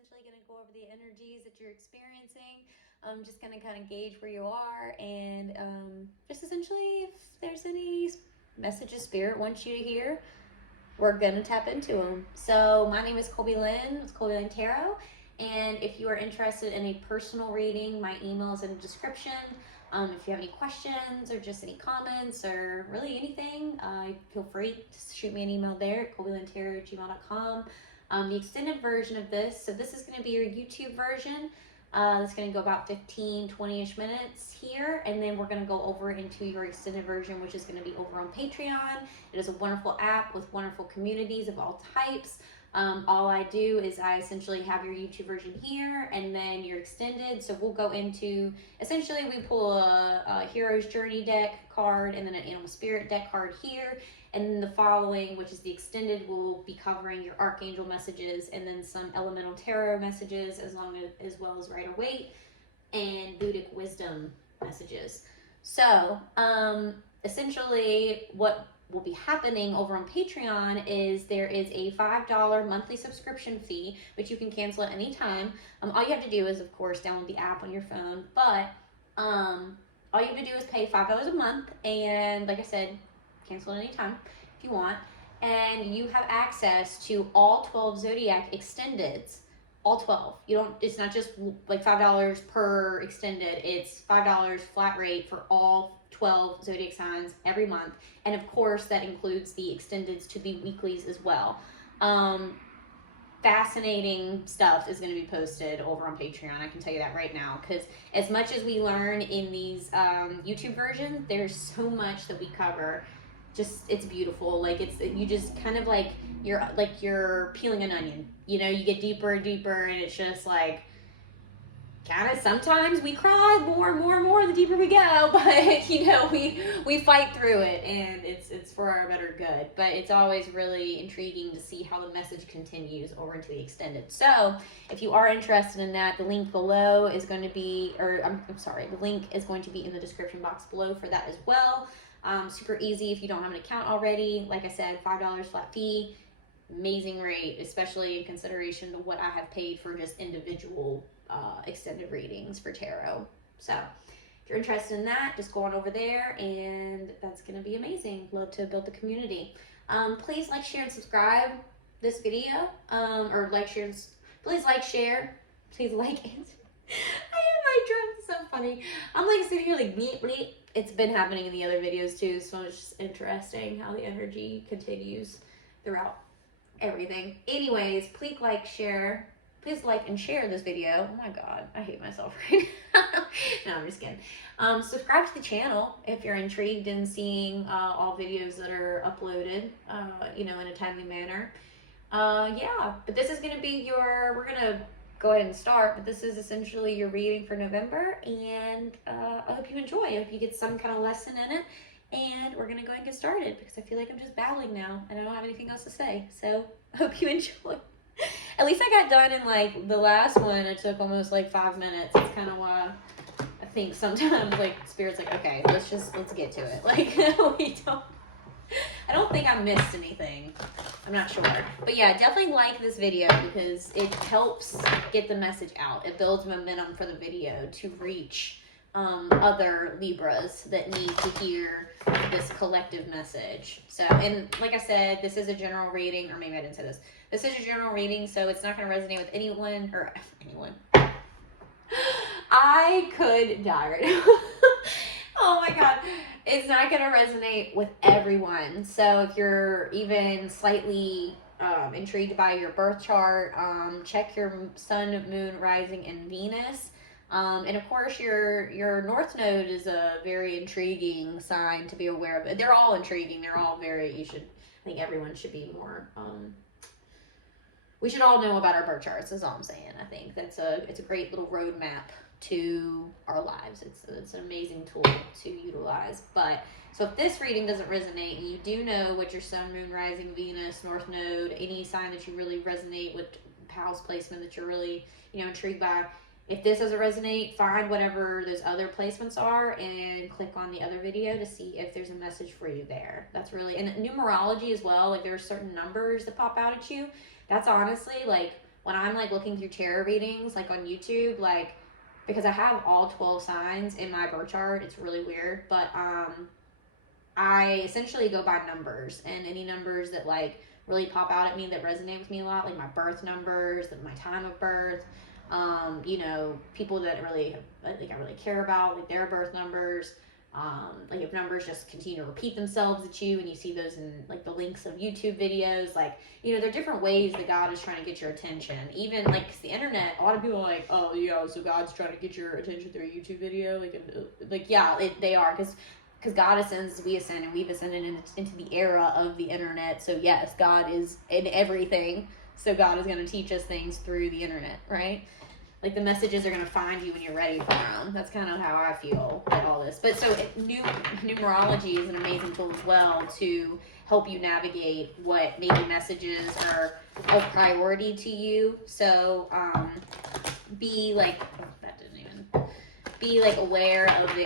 essentially going to go over the energies that you're experiencing. I'm just going to kind of gauge where you are, and just essentially if there's any messages Spirit wants you to hear, we're going to tap into them. So my name is Colby Lynn. It's ColbeeLynnTarot. And if you are interested in a personal reading, my email is in the description. If you have any questions or just any comments or really anything, feel free to shoot me an email there at ColbeeLynnTarot@gmail.com. The extended version of this, so this is going to be your YouTube version. It's going to go about 15-20ish minutes here, and then we're going to go over into your extended version, which is going to be over on Patreon. It is a wonderful app with wonderful communities of all types. All I do is I essentially have your YouTube version here and then your extended. So we'll go into, essentially we pull a Hero's Journey deck card and then an Animal Spirit deck card here. And then the following, which is the extended, will be covering your Archangel messages and then some Elemental Tarot messages, as well as Rider-Waite and Buddhic Wisdom messages. So essentially what will be happening over on Patreon is there is a $5 monthly subscription fee, which you can cancel at any time. All you have to do is, of course, download the app on your phone, but all you have to do is pay $5 a month, and like I said, cancel at any time if you want, and you have access to all 12 Zodiac extendeds. All 12. It's not just like $5 per extended. It's $5 flat rate for all 12 Zodiac signs every month. And of course, that includes the extendeds to the weeklies as well. Fascinating stuff is going to be posted over on Patreon. I can tell you that right now, because as much as we learn in these YouTube versions, there's so much that we cover. Just, it's beautiful. Like, you just kind of like you're peeling an onion, you know, you get deeper and deeper, and it's just like, kind of, sometimes we cry more and more and more the deeper we go, but you know, we fight through it, and it's for our better good. But it's always really intriguing to see how the message continues over into the extended. So if you are interested in that, the link below is going to be, or I'm sorry, the link is going to be in the description box below for that as well. Super easy if you don't have an account already. Like I said, $5 flat fee, amazing rate, especially in consideration to what I have paid for just individual extended readings for tarot. So if you're interested in that, just go on over there, and that's going to be amazing. Love to build the community. Please like, share, and subscribe this video, or please like, share, please like it. I have my drums, it's so funny. I'm like sitting here like bleep, bleep. It's been happening in the other videos too, so it's just interesting how the energy continues throughout everything. Anyways, please like and share this video. Oh my god, I hate myself right now. No, I'm just kidding. Subscribe to the channel if you're intrigued in seeing all videos that are uploaded, you know, in a timely manner. Yeah, but this is going to be we're going to go ahead and start, but this is essentially your reading for November, and I hope you enjoy. I hope you get some kind of lesson in it, and we're going to go ahead and get started, because I feel like I'm just babbling now, and I don't have anything else to say, so I hope you enjoy. At least I got done in, like, the last one, it took almost, like, 5 minutes. It's kind of why I think sometimes, like, Spirit's like, okay, let's get to it. Like, I don't think I missed anything. I'm not sure. But yeah, definitely like this video, because it helps get the message out. It builds momentum for the video to reach other Libras that need to hear this collective message. So, and like I said, this is a general reading, or maybe I didn't say this. This is a general reading, so it's not going to resonate with anyone. I could die right now. Oh my god. It's not going to resonate with everyone. So if you're even slightly intrigued by your birth chart, check your sun, moon, rising, and Venus. And of course, your North Node is a very intriguing sign to be aware of. They're all intriguing. They're all I think everyone should be more, we should all know about our birth charts, is all I'm saying. I think it's a great little roadmap to our lives. It's an amazing tool to utilize. But so if this reading doesn't resonate, and you do know what your sun, moon, rising, Venus, North Node, any sign that you really resonate with, house placement that you're really, you know, intrigued by, if this doesn't resonate, find whatever those other placements are and click on the other video to see if there's a message for you there. That's really, and numerology as well, like there are certain numbers that pop out at you. That's honestly like when I'm like looking through tarot readings, like on YouTube, like, because I have all 12 signs in my birth chart, it's really weird, but I essentially go by numbers, and any numbers that like really pop out at me that resonate with me a lot, like my birth numbers, my time of birth, you know, people that really, I really care about, like their birth numbers, like if numbers just continue to repeat themselves at you, and you see those in like the links of YouTube videos, like, you know, there are different ways that God is trying to get your attention. Even like, 'cause the internet, a lot of people are like, oh yeah, so God's trying to get your attention through a YouTube video, like yeah, they are, because God ascends, we ascend, and we've ascended into the era of the internet. So yes, God is in everything. So God is going to teach us things through the internet, right? Like the messages are going to find you when you're ready for them. That's kind of how I feel like all this. But so numerology is an amazing tool as well to help you navigate what maybe messages are of priority to you. So be like, be like aware of the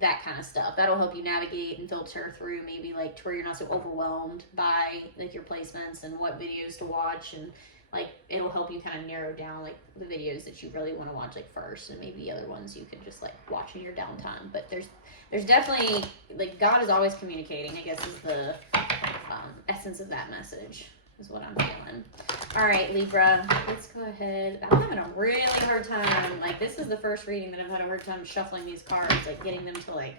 that kind of stuff. That'll help you navigate and filter through, maybe like to where you're not so overwhelmed by like your placements and what videos to watch, and like it'll help you kind of narrow down like the videos that you really want to watch like first, and maybe other ones you can just like watch in your downtime. But there's definitely, like, God is always communicating, I guess, is the essence of that message, is what I'm feeling. All right, Libra, let's go ahead. I'm having a really hard time. Like, this is the first reading that I've had a hard time shuffling these cards, like getting them to like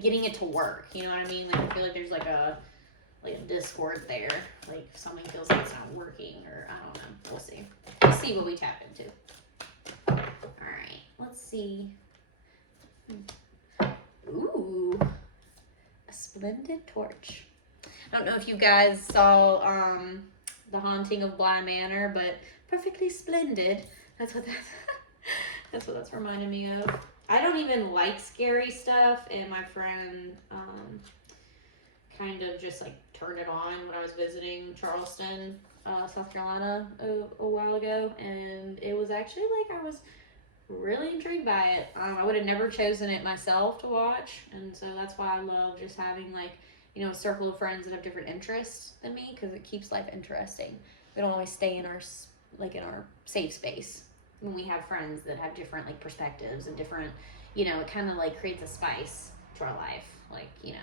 getting it to work. You know what I mean? Like, I feel like there's like a discord there. Like something feels like it's not working, or I don't know. We'll see. Let's see what we tap into. All right, let's see. Ooh, a splendid torch. I don't know if you guys saw The Haunting of Bly Manor, but perfectly splendid. That's what that's reminding me of. I don't even like scary stuff, and my friend kind of just like turned it on when I was visiting Charleston, South Carolina a while ago, and it was actually like, I was really intrigued by it. I would have never chosen it myself to watch, and so that's why I love just having like, you know, a circle of friends that have different interests than me, because it keeps life interesting. We don't always stay in our safe space when we have friends that have different like perspectives and different, you know, it kind of like creates a spice to our life, like, you know.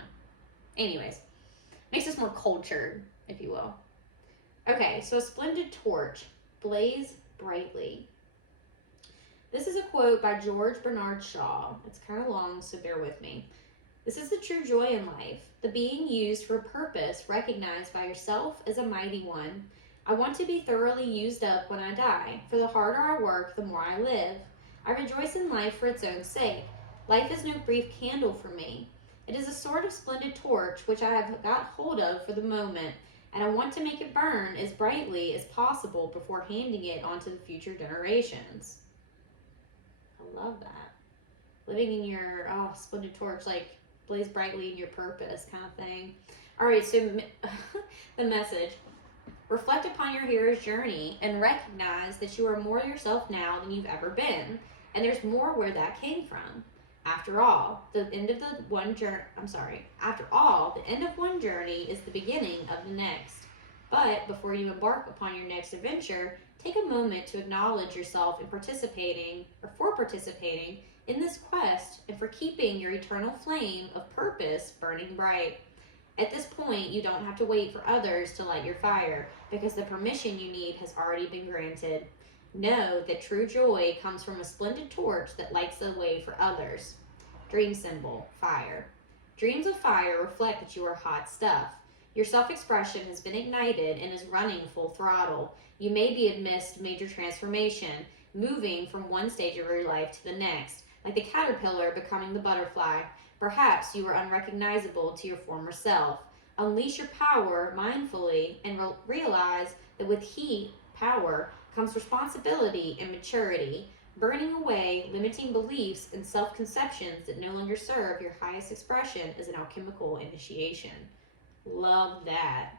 Anyways, makes us more cultured, if you will. Okay, so a splendid torch, blaze brightly. This is a quote by George Bernard Shaw. It's kind of long, so bear with me. This is the true joy in life, the being used for a purpose recognized by yourself as a mighty one. I want to be thoroughly used up when I die, for the harder I work, the more I live. I rejoice in life for its own sake. Life is no brief candle for me. It is a sort of splendid torch which I have got hold of for the moment, and I want to make it burn as brightly as possible before handing it on to the future generations. I love that. Living in your splendid torch, like blaze brightly in your purpose kind of thing. All right, so the message. Reflect upon your hero's journey and recognize that you are more yourself now than you've ever been, and there's more where that came from. After all, the end of one journey is the beginning of the next. But before you embark upon your next adventure, take a moment to acknowledge yourself for participating in this quest, and for keeping your eternal flame of purpose burning bright. At this point, you don't have to wait for others to light your fire, because the permission you need has already been granted. Know that true joy comes from a splendid torch that lights the way for others. Dream symbol, fire. Dreams of fire reflect that you are hot stuff. Your self-expression has been ignited and is running full throttle. You may be amidst major transformation, moving from one stage of your life to the next, like the caterpillar becoming the butterfly. Perhaps you are unrecognizable to your former self. Unleash your power mindfully and realize that with power, comes responsibility and maturity, burning away limiting beliefs and self-conceptions that no longer serve your highest expression as an alchemical initiation. Love that.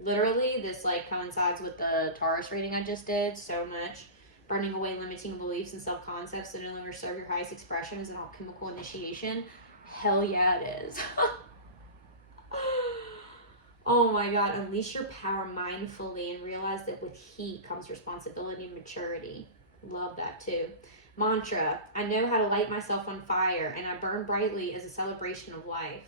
Literally, this like coincides with the Taurus reading I just did so much. Burning away limiting beliefs and self-concepts that no longer serve your highest expression as an alchemical initiation. Hell yeah, it is. Oh my God, unleash your power mindfully and realize that with heat comes responsibility and maturity. Love that too. Mantra, I know how to light myself on fire and I burn brightly as a celebration of life.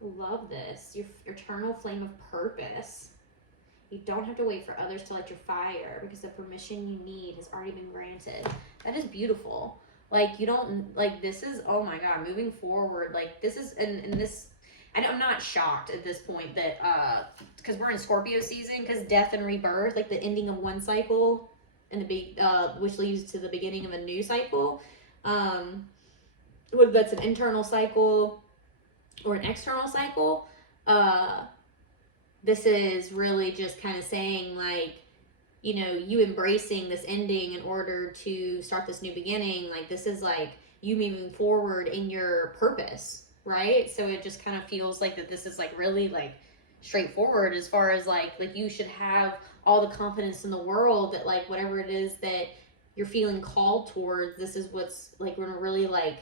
Love this. Your eternal flame of purpose. You don't have to wait for others to light your fire because the permission you need has already been granted. That is beautiful. Like, you don't, like, this is, oh my God, moving forward, like, this is, and this, and I'm not shocked at this point that, because we're in Scorpio season, because death and rebirth, like the ending of one cycle, and which leads to the beginning of a new cycle, whether that's an internal cycle or an external cycle, this is really just kind of saying, like, you know, you embracing this ending in order to start this new beginning. Like, this is like you moving forward in your purpose, right? So it just kind of feels like that this is like really like straightforward as far as like you should have all the confidence in the world that like whatever it is that you're feeling called towards, this is what's like going to really like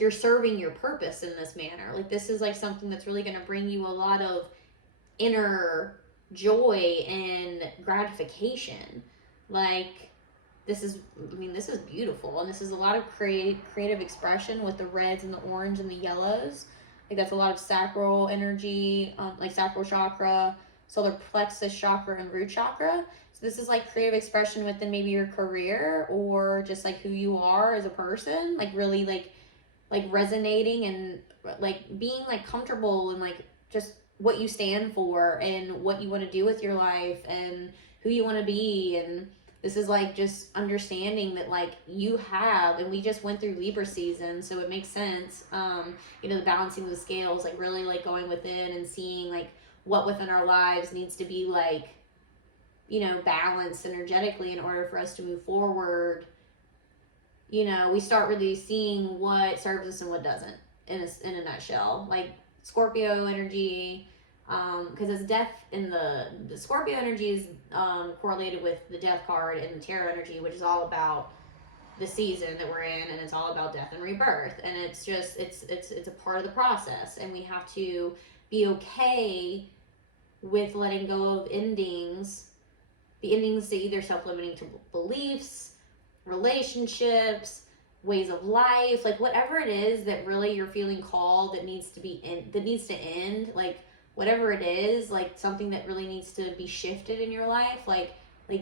you're serving your purpose in this manner. Like, this is like something that's really going to bring you a lot of inner joy and gratification. Like, this is, I mean, this is beautiful, and this is a lot of creative expression with the reds and the orange and the yellows. Like, that's a lot of sacral energy, like sacral chakra, solar plexus chakra, and root chakra. So this is like creative expression within maybe your career or just like who you are as a person, like really like resonating and like being like comfortable and like just what you stand for and what you want to do with your life and who you want to be. And this is like just understanding that like you have, and we just went through Libra season, so it makes sense, you know, the balancing of the scales, like really like going within and seeing like what within our lives needs to be like, you know, balanced energetically in order for us to move forward. You know, we start really seeing what serves us and what doesn't in a nutshell. Like Scorpio energy, because it's death in the Scorpio energy is correlated with the death card in the tarot energy, which is all about the season that we're in, and it's all about death and rebirth. And it's just it's a part of the process, and we have to be okay with letting go of endings, the endings to either self-limiting to beliefs, relationships, ways of life, like whatever it is that really you're feeling called that needs to end, like whatever it is, like something that really needs to be shifted in your life, like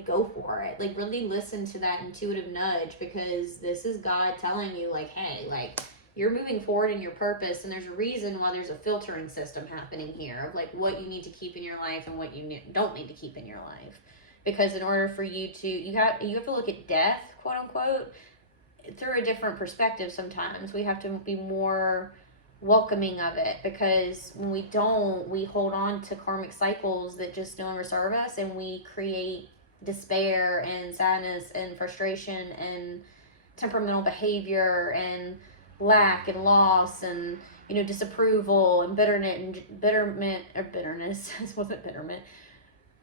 go for it. Like really listen to that intuitive nudge, because this is God telling you like, hey, like you're moving forward in your purpose, and there's a reason why there's a filtering system happening here of like what you need to keep in your life and what you don't need to keep in your life. Because in order for you to, you have to look at death, quote unquote, through a different perspective. Sometimes we have to be more welcoming of it, because when we don't, we hold on to karmic cycles that just no longer serve us, and we create despair and sadness and frustration and temperamental behavior and lack and loss and, you know, disapproval and bitterness. This wasn't bitterment.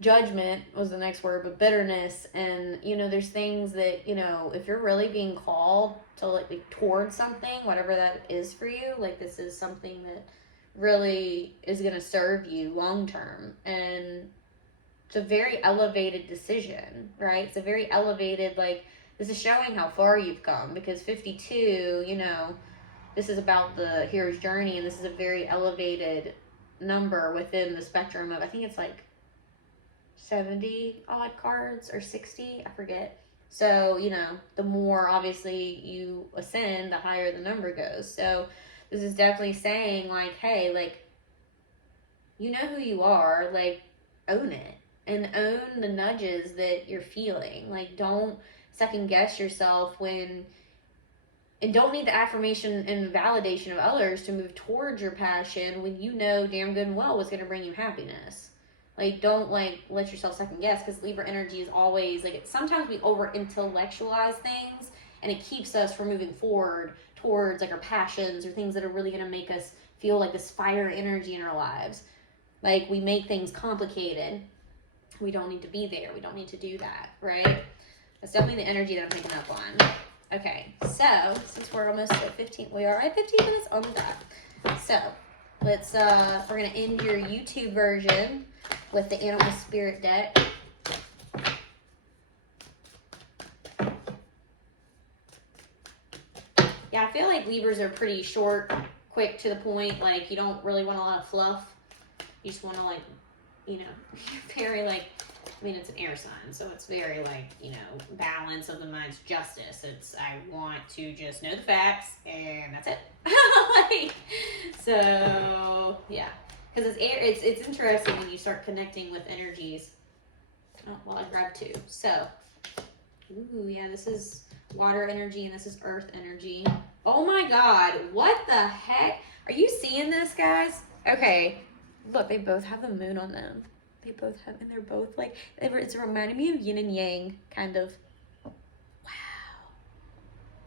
Judgment was the next word, but bitterness. And, you know, there's things that, you know, if you're really being called to like towards something, whatever that is for you, like this is something that really is going to serve you long term. And it's a very elevated decision, right? It's a very elevated, like, this is showing how far you've come, because 52, you know, this is about the hero's journey, and this is a very elevated number within the spectrum of, I think it's like 70 odd cards or 60, I forget. So, you know, the more obviously you ascend, the higher the number goes. So this is definitely saying like, hey, like, you know who you are, like own it and own the nudges that you're feeling. Like, don't second guess yourself and don't need the affirmation and validation of others to move towards your passion when you know damn good and well what's going to bring you happiness. Like, don't like let yourself second guess, because Libra energy is always like, sometimes we over intellectualize things, and it keeps us from moving forward towards like our passions or things that are really going to make us feel like this fire energy in our lives. Like, we make things complicated. We don't need to be there. We don't need to do that, right? That's definitely the energy that I'm picking up on. Okay, so since we're almost at 15, we are at 15 minutes on the dot. So we're gonna end your YouTube version with the Animal Spirit deck. Yeah, I feel like Libras are pretty short, quick to the point. Like, you don't really want a lot of fluff. You just want to, like, you know, very, like, I mean, it's an air sign, so it's very, like, you know, balance of the mind's justice. It's, I want to just know the facts, and that's it. Like, so, yeah. Because it's air, it's interesting when you start connecting with energies. Oh, well, I grabbed two. So, ooh, yeah, this is water energy, and this is earth energy. Oh my God, what the heck? Are you seeing this, guys? Okay, look, they both have the moon on them. They both have, and they're both like, it's reminding me of yin and yang, kind of. Wow,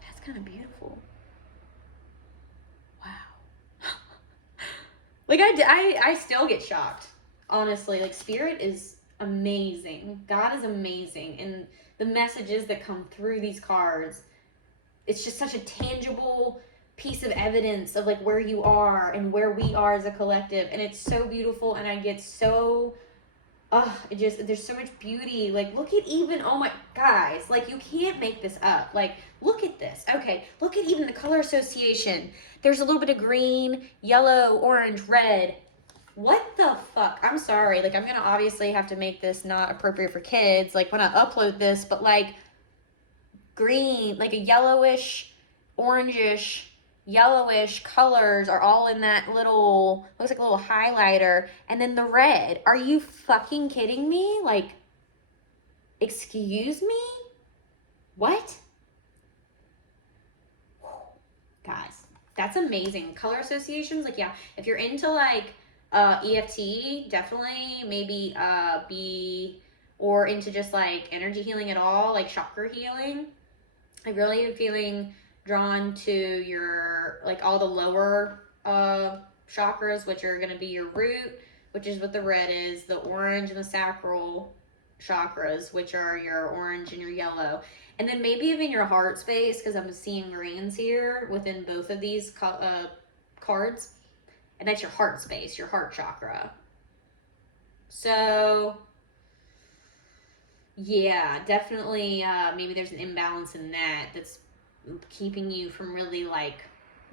that's kind of beautiful. Wow. Like, I still get shocked, honestly. Like, spirit is amazing. God is amazing, and the messages that come through these cards, it's just such a tangible piece of evidence of like where you are and where we are as a collective, and it's so beautiful, and I get so it just, there's so much beauty. Like, look at even, oh my, guys, like, you can't make this up. Like, look at this. Okay, look at even the color association. There's a little bit of green, yellow, orange, red. What the fuck? I'm sorry. Like, I'm gonna obviously have to make this not appropriate for kids, like, when I upload this, but like, green, like a yellowish, orangish, yellowish colors are all in that little, looks like a little highlighter. And then the red. Are you fucking kidding me? Like, excuse me? What? Guys, that's amazing. Color associations, like, yeah, if you're into like EFT, definitely maybe be, or into just like energy healing at all, like chakra healing. I really am feeling drawn to your, like, all the lower chakras, which are going to be your root, which is what the red is, the orange and the sacral chakras, which are your orange and your yellow. And then maybe even your heart space, because I'm seeing greens here within both of these cards. And that's your heart space, your heart chakra. So, yeah, definitely maybe there's an imbalance in that that's keeping you from really, like,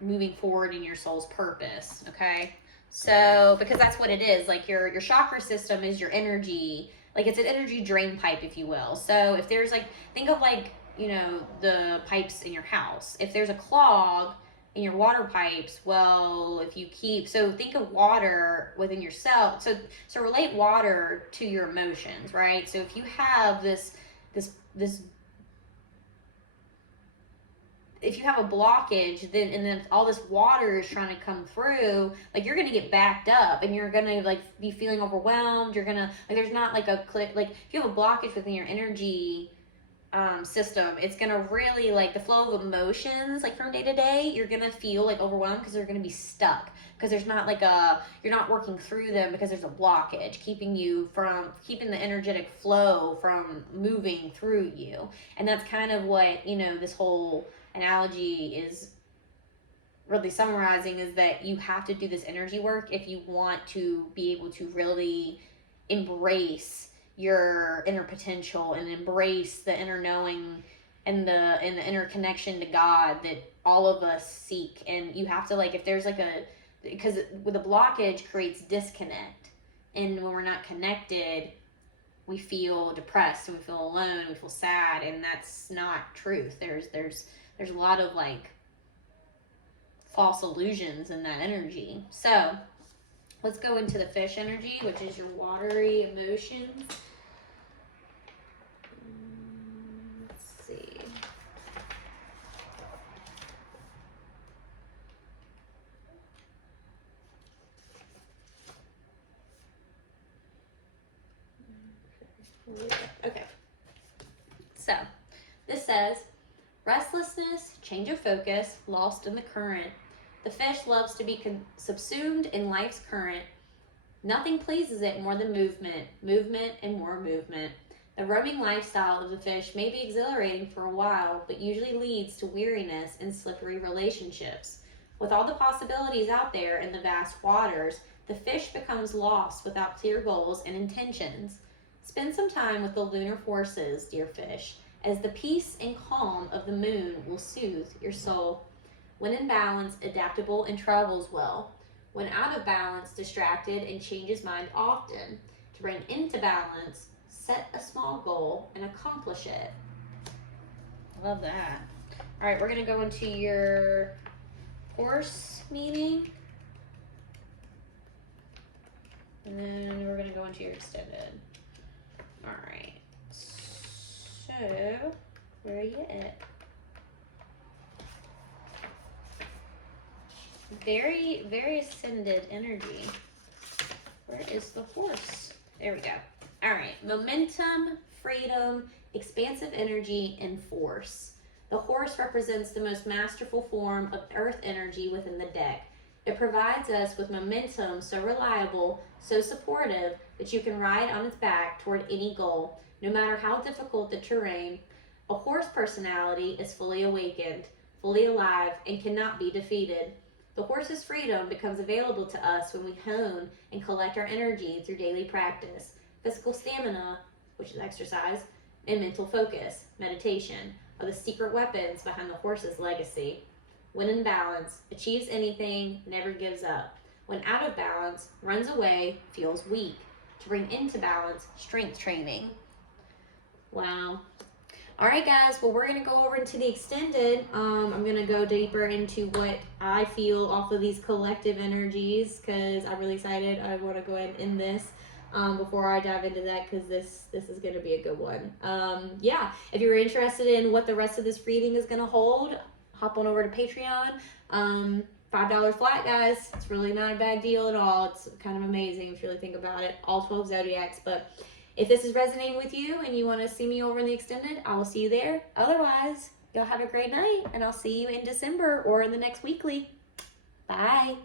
moving forward in your soul's purpose, okay? So, because that's what it is. Like, your chakra system is your energy. Like, it's an energy drain pipe, if you will. So, if there's, like, think of, like, you know, the pipes in your house. If there's a clog in your water pipes, well, if you keep, so think of water within yourself. So relate water to your emotions, right? So if you have this if you have a blockage, then all this water is trying to come through, like, you're gonna get backed up, and you're gonna, like, be feeling overwhelmed. You're gonna, like, there's not like a click, like, if you have a blockage within your energy system, it's gonna really, like, the flow of emotions, like, from day to day, you're gonna feel like overwhelmed because they're gonna be stuck, because there's not like you're not working through them, because there's a blockage keeping the energetic flow from moving through you. And that's kind of what, you know, this whole analogy is really summarizing, is that you have to do this energy work if you want to be able to really embrace your inner potential and embrace the inner knowing and the inner connection to God that all of us seek. And you have to, like, if there's like because with a blockage creates disconnect, and when we're not connected, we feel depressed and we feel alone and we feel sad, and that's not truth. There's a lot of, like, false illusions in that energy. So let's go into the fish energy, which is your watery emotions. Let's see. Okay. So this says, restlessness, change of focus, lost in the current. The fish loves to be subsumed in life's current. Nothing pleases it more than movement, movement, and more movement. The roaming lifestyle of the fish may be exhilarating for a while, but usually leads to weariness and slippery relationships. With all the possibilities out there in the vast waters, the fish becomes lost without clear goals and intentions. Spend some time with the lunar forces, dear fish, as the peace and calm of the moon will soothe your soul. When in balance, adaptable and travels well. When out of balance, distracted and changes mind often. To bring into balance, set a small goal and accomplish it. Love that. All right, we're going to go into your horse meeting. And then we're going to go into your extended. All right. So, where are you at? Very, very ascended energy. Where is the horse? There we go. All right. Momentum, freedom, expansive energy, and force. The horse represents the most masterful form of earth energy within the deck. It provides us with momentum so reliable, so supportive, that you can ride on its back toward any goal, no matter how difficult the terrain. A horse personality is fully awakened, fully alive, and cannot be defeated. The horse's freedom becomes available to us when we hone and collect our energy through daily practice, physical stamina, which is exercise, and mental focus, meditation, are the secret weapons behind the horse's legacy. When in balance, achieves anything, never gives up. When out of balance, runs away, feels weak. To bring into balance, strength training. Wow. All right, guys. Well, we're going to go over into the extended. I'm going to go deeper into what I feel off of these collective energies because I'm really excited. I want to go ahead and end this before I dive into that because this is going to be a good one. Yeah, if you're interested in what the rest of this reading is going to hold, hop on over to Patreon. $5 flat, guys. It's really not a bad deal at all. It's kind of amazing if you really think about it. All 12 zodiacs, but if this is resonating with you and you want to see me over in the extended, I will see you there. Otherwise, y'all have a great night, and I'll see you in December or in the next weekly. Bye.